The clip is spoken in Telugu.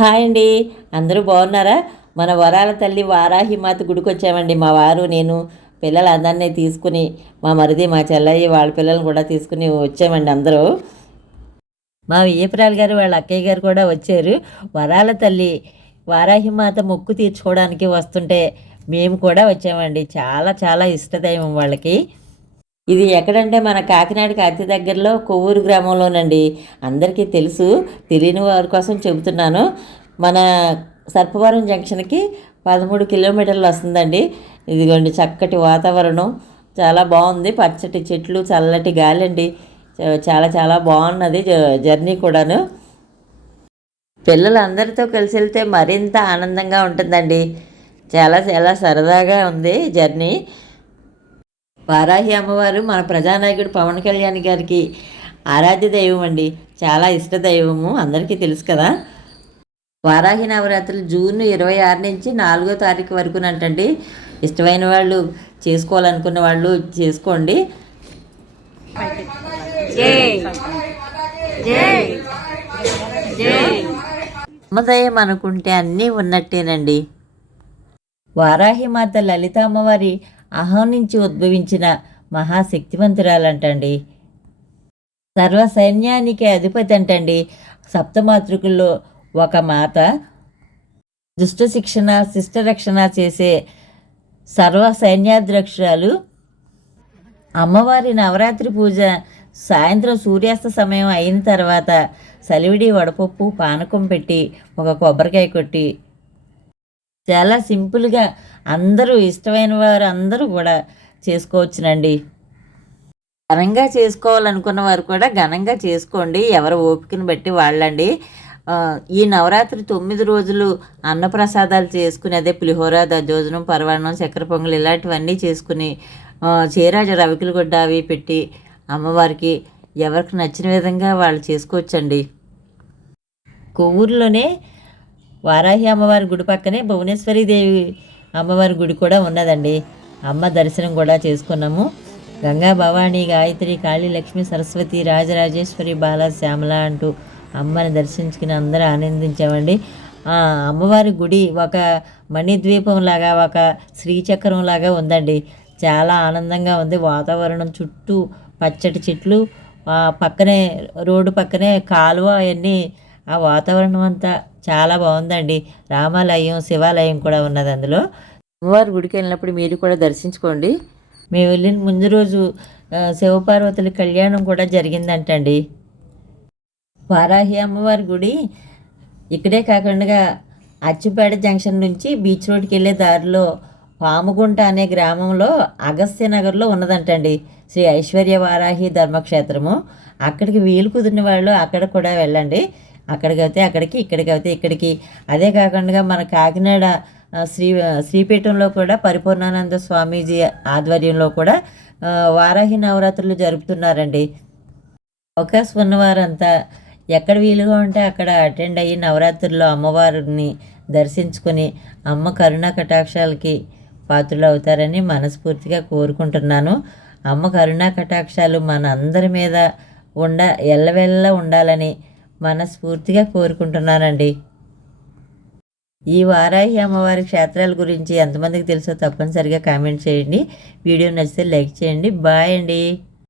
హాయ్ అండి. అందరూ బాగున్నారా? మన వరాల తల్లి వారాహి మాత గుడికి వచ్చామండి మా వారు నేను పిల్లలందరినీ తీసుకుని మా మరిది మా చెల్లయ్య వాళ్ళ పిల్లల్ని కూడా తీసుకుని వచ్చామండి అందరూ. మా వియ్యపురాలు గారు వాళ్ళ అక్కయ్య గారు కూడా వచ్చారు. వరాల తల్లి వారాహి మాత మొక్కు తీర్చుకోవడానికి వస్తుంటే మేము కూడా వచ్చామండి. చాలా చాలా ఇష్టదైవం వాళ్ళకి. ఇది ఎక్కడంటే మన కాకినాడకి అతి దగ్గరలో కొవ్వూరు గ్రామంలోనండి. అందరికీ తెలుసు తెలియని వారి కోసం చెబుతున్నాను. మన సర్పవరం జంక్షన్కి పదమూడు కిలోమీటర్లు వస్తుందండి. ఇదిగోండి చక్కటి వాతావరణం. చాలా బాగుంది. పచ్చటి చెట్లు చల్లటి గాలి అండి చాలా చాలా బాగున్నది జ- జర్నీ కూడాను. పిల్లలందరితో కలిసి వెళ్తే మరింత ఆనందంగా ఉంటుందండి. చాలా చాలా సరదాగా ఉంది జర్నీ. వారాహి అమ్మవారు మన ప్రజానాయకుడు పవన్ కళ్యాణ్ గారికి ఆరాధ్య దైవం అండి. చాలా ఇష్ట దైవము అందరికీ తెలుసు కదా. వారాహి నవరాత్రులు జూన్ ఇరవై ఆరు నుంచి నాలుగో తారీఖు వరకునంటండి ఇష్టమైన వాళ్ళు చేసుకోవాలనుకున్న వాళ్ళు చేసుకోండి. అమ్మదయం అనుకుంటే అన్నీ ఉన్నట్టేనండి. వారాహి మాత లలిత అమ్మవారి అహం నుంచి ఉద్భవించిన మహాశక్తివంతురాలంటండి సర్వ సైన్యానికి అధిపతి అంటండి. సప్తమాతృకుల్లో ఒక మాత దుష్ట శిక్షణ శిష్ట రక్షణ చేసే సర్వ సైన్యాధ్యక్షురాలు అమ్మవారి నవరాత్రి పూజ సాయంత్రం సూర్యాస్త సమయం అయిన తర్వాత సలివిడి వడపప్పు పానకం పెట్టి ఒక కొబ్బరికాయ కొట్టి చాలా సింపుల్గా అందరూ ఇష్టమైన వారు అందరూ కూడా చేసుకోవచ్చునండి. ఘనంగా చేసుకోవాలనుకున్న వారు కూడా ఘనంగా చేసుకోండి. ఎవరి ఓపికను బట్టి వాళ్ళండి. ఈ నవరాత్రి తొమ్మిది రోజులు అన్నప్రసాదాలు చేసుకుని అదే పులిహోర దజోజనం పర్వణం చక్కెర పొంగల్ ఇలాంటివన్నీ చేసుకుని చీరాజు రవికులు రవికిల గుడ్డ అవి పెట్టి అమ్మవారికి ఎవరికి నచ్చిన విధంగా వాళ్ళు చేసుకోవచ్చండి. కొవ్వూరులోనే వారాహి అమ్మవారి గుడి పక్కనే భువనేశ్వరి దేవి అమ్మవారి గుడి కూడా ఉన్నదండి. అమ్మ దర్శనం కూడా చేసుకున్నాము. గంగా భవానీ గాయత్రి కాళీ లక్ష్మి సరస్వతి రాజరాజేశ్వరి బాల శ్యామల అంటూ అమ్మని దర్శించుకుని అందరూ ఆనందించామండి. ఆ అమ్మవారి గుడి ఒక మణిద్వీపం లాగా ఒక శ్రీచక్రం లాగా ఉందండి. చాలా ఆనందంగా ఉంది. వాతావరణం చుట్టూ పచ్చటి చెట్లు పక్కనే రోడ్డు పక్కనే కాలువ అవన్నీ ఆ వాతావరణం అంతా చాలా బాగుందండి. రామాలయం శివాలయం కూడా ఉన్నది అందులో. అమ్మవారి గుడికి వెళ్ళినప్పుడు మీరు కూడా దర్శించుకోండి. మేము వెళ్ళిన ముందు రోజు శివపార్వతుల కళ్యాణం కూడా జరిగిందంటండి. వారాహి అమ్మవారి గుడి ఇక్కడే కాకుండా అచ్చిపేట జంక్షన్ నుంచి బీచ్ రోడ్కి వెళ్ళే దారిలో పాముగుంట అనే గ్రామంలో అగస్త్య నగర్లో ఉన్నదంటండి. శ్రీ ఐశ్వర్య వారాహి ధర్మక్షేత్రము. అక్కడికి వీలు కుదిరిన వాళ్ళు అక్కడ కూడా వెళ్ళండి. అక్కడికి అయితే అక్కడికి ఇక్కడికి అయితే ఇక్కడికి. అదే కాకుండా మన కాకినాడ శ్రీ శ్రీపీఠంలో కూడా పరిపూర్ణానంద స్వామీజీ ఆధ్వర్యంలో కూడా వారాహి నవరాత్రులు జరుపుతున్నారండి. అవకాశం ఉన్నవారంతా ఎక్కడ వీలుగా ఉంటే అక్కడ అటెండ్ అయ్యి నవరాత్రుల్లో అమ్మవారిని దర్శించుకుని అమ్మ కరుణా కటాక్షాలకి పాత్రలు అవుతారని మనస్ఫూర్తిగా కోరుకుంటున్నాను. అమ్మ కరుణా కటాక్షాలు మన అందరి మీద ఉండ ఎల్లవెల్ల ఉండాలని మనస్ఫూర్తిగా కోరుకుంటున్నానండి. ఈ వారాహి అమ్మవారి క్షేత్రాల గురించి ఎంతమందికి తెలుసో తప్పనిసరిగా కామెంట్ చేయండి. వీడియో నచ్చితే లైక్ చేయండి. బాయ్ అండి.